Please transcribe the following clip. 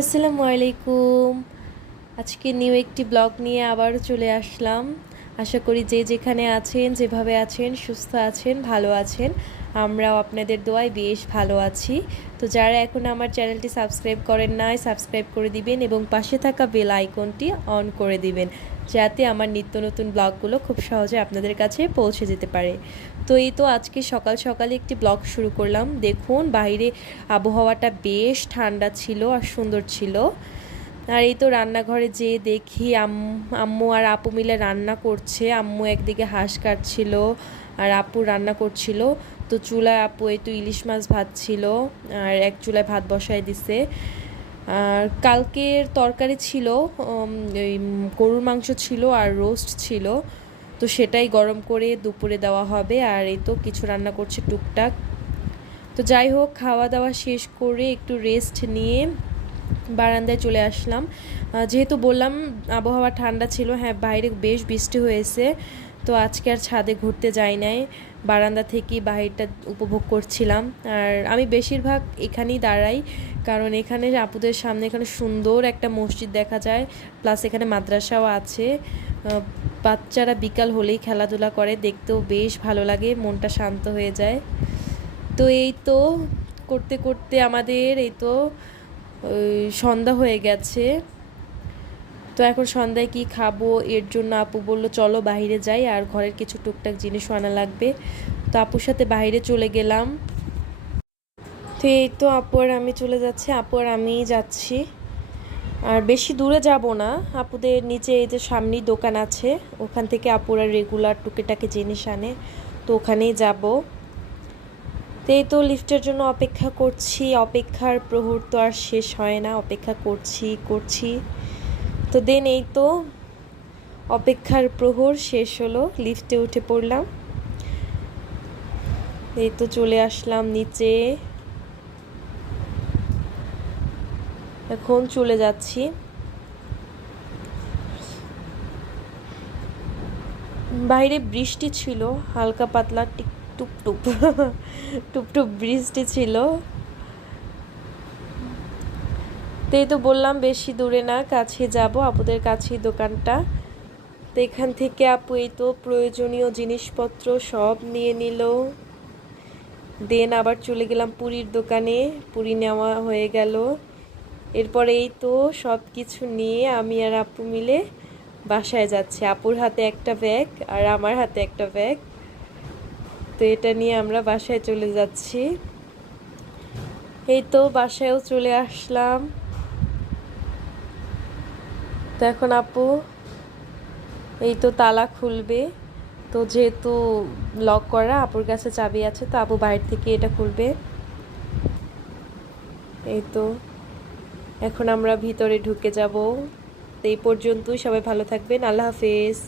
আসসালামু আলাইকুম। আজকে নিউ একটি ব্লগ নিয়ে আবারও চলে আসলাম। আশা করি যে যেখানে আছেন, যেভাবে আছেন, সুস্থ আছেন, ভালো আছেন। আমরাও আপনাদের দোয়ায় বেশ ভালো আছি। তো যারা এখন আমার চ্যানেলটি সাবস্ক্রাইব করেন নাই, সাবস্ক্রাইব করে দিবেন এবং পাশে থাকা বেল আইকনটি অন করে দিবেন, যাতে আমার নিত্য নতুন ব্লগগুলো খুব সহজে আপনাদের কাছে পৌঁছে যেতে পারে। তো এই তো আজকে সকাল সকালে একটি ব্লগ শুরু করলাম। দেখুন বাইরে আবহাওয়াটা বেশ ঠান্ডা ছিল আর সুন্দর ছিল। আর এই তো রান্নাঘরে যেয়ে দেখি আম্মু আর আপু মিলে রান্না করছে। আম্মু একদিকে হাঁস কাটছিল আর আপু রান্না করছিল। তো চুলায় আপু এই তো ইলিশ মাছ ভাজছিল আর এক চুলায় ভাত বসায় দিছে। আর কালকের তরকারি ছিল, ওই গরুর মাংস ছিল আর রোস্ট ছিল। তো সেটাই গরম করে দুপুরে দেওয়া হবে। আর এই তো কিছু রান্না করছে টুকটাক। তো যাই হোক, খাওয়া দাওয়া শেষ করে একটু রেস্ট নিয়ে বারান্দায় চলে আসলাম। যেহেতু বললাম আবহাওয়া ঠান্ডা ছিল, হ্যাঁ বাইরে বেশ বৃষ্টি হয়েছে। তো আজকে আর ছাদে ঘুরতে যাই নাই, বারান্দা থেকেই বাহিরটা উপভোগ করছিলাম। আর আমি বেশিরভাগ এখানেই দাঁড়াই, কারণ এখানে আপুদের সামনে এখানে সুন্দর একটা মসজিদ দেখা যায়, প্লাস এখানে মাদ্রাসাও আছে। বাচ্চারা বিকাল হলেই খেলাধুলা করে, দেখতেও বেশ ভালো লাগে, মনটা শান্ত হয়ে যায়। তো এই তো করতে করতে আমাদের এই তো সন্ধ্যা হয়ে গেছে। তো এখন সন্ধ্যায় কি খাবো, এর জন্য আপু বলল চলো বাইরে যাই, আর ঘরের কিছু টুকটাক জিনিসও আনা লাগবে। তো আপুর সাথে বাইরে চলে গেলাম। তো এই তো আপু আর আমি চলে যাচ্ছি, আপু আর আমিই যাচ্ছি। আর বেশি দূরে যাব না, আপুদের নিচে এই যে সামনেই দোকান আছে, ওখান থেকে আপুরা রেগুলার টুকিটাকি জিনিস আনে, তো ওখানেই যাব। তো এই তো লিফটের জন্য অপেক্ষা করছি, অপেক্ষার প্রহর তো আর শেষ হয় না, অপেক্ষা করছি করছি। তো দেন এই তো অপেক্ষার প্রহর শেষ হলো, লিফটে উঠে পড়লাম। এই তো চলে আসলাম নিচে, এখন চলে যাচ্ছি। বাইরে বৃষ্টি ছিল, হালকা পাতলা টুপটুপ টুপটুপ বৃষ্টি ছিল। তো এই তো বললাম বেশি দূরে না, কাছে যাব, আপুদের কাছেই দোকানটা। তো এখান থেকে আপু এই তো প্রয়োজনীয় জিনিসপত্র সব নিয়ে নিল। দেন আবার চলে গেলাম পুরীর দোকানে, পুরি নেওয়া হয়ে গেল। এরপরে এই তো সব কিছু নিয়ে আমি আর আপু মিলে বাসায় যাচ্ছি। আপুর হাতে একটা ব্যাগ আর আমার হাতে একটা ব্যাগ। তো এটা নিয়ে আমরা বাসায় চলে যাচ্ছি। এই তো বাসায়ও চলে আসলাম। তো এখন আপু এই তো তালা খুলবে। তো যেহেতু লক করা, আপুর কাছে চাবি আছে, তো আপু বাইরে থেকে এটা খুলবে। এই তো এখন আমরা ভিতরে ঢুকে যাব। তো এই পর্যন্তই, সবাই ভালো থাকবেন, আল্লাহ হাফেজ।